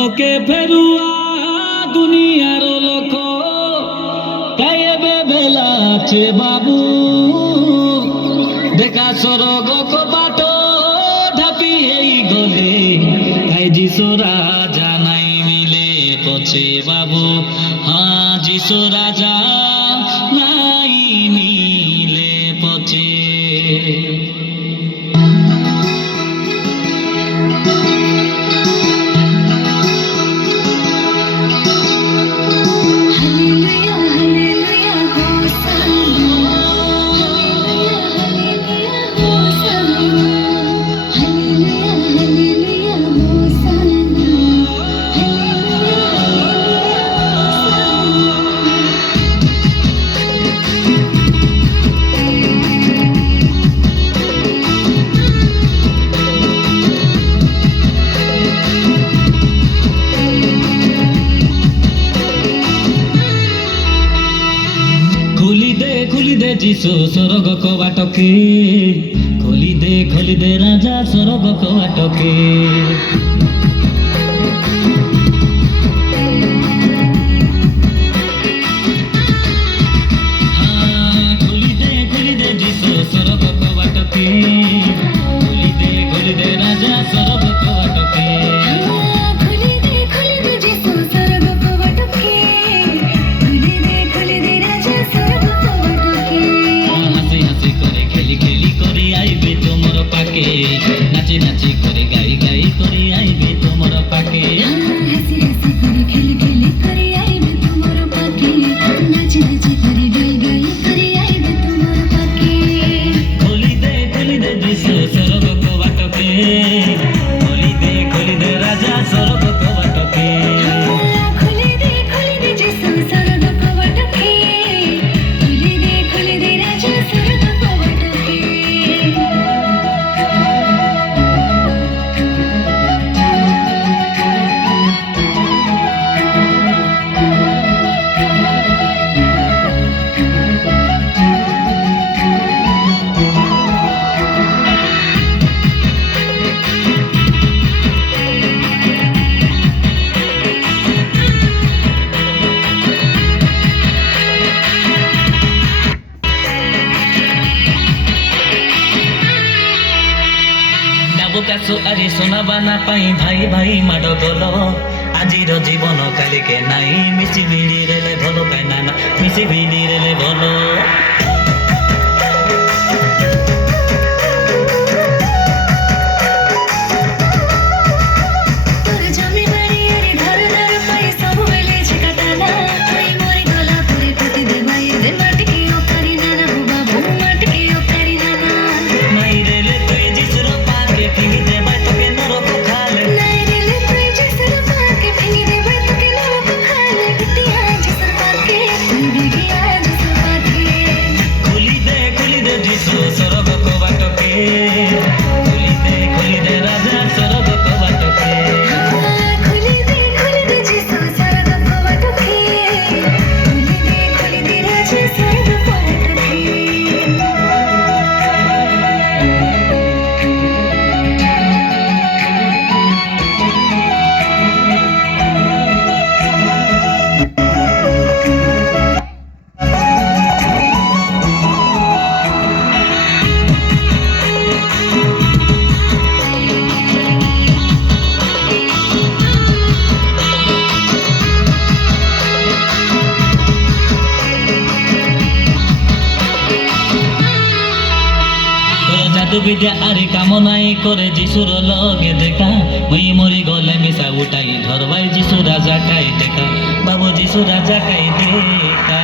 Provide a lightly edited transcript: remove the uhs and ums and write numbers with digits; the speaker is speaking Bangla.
নরকে ফেরুয়া দুনিয়ার লোক কায়েবে বেলা আছে বাবু দেখা সরগ কপাট ঢাপি এই গলে তাই যিশোরা জানাই মিলে পছে বাবু হ্যাঁ যিশো রাজা নাই মিলে পছে খুলি দে যিশু স্বর্গ কবাটকে খোলি দে রাজা স্বর্গ কবাটকে খুলি দে যিশু স্বর্গ কবাটকে খোলি দে রাজা স্বর্গ কবাটকে নাচি নাচি করে গাই গাই করে আইবে তোমার পাকে হাসি হাসি করে খেলি খেলি করে আইবে তোমার পাকে নাচি নাচি করে গাই গাই করে আইবে তোমার পাকে খোলি দে যিশু স্বর্গ কবাটকে খোলি দে রাজা স্বর্গ কবাটকে খুলি দে যিশু স্বর্গ কবাটকে খুলি দে রাজা স্বর্গ কবাটকে কাছো আরে সোনা বানা পাই ভাই ভাই মাড গল আজির জীবন কালিকে নাই মিশি ভিড়ি রেলে ভালো পাই না মিশি ভিড়ি রেলে ভালো বিদ্যা আরে কামনাই করে যিশুর লগে দেখা ওই মরি গলে মিশা উঠাই ধরবাই যিশু রাজা কাই দেখা বাবু যিশু রাজা কাই দেখা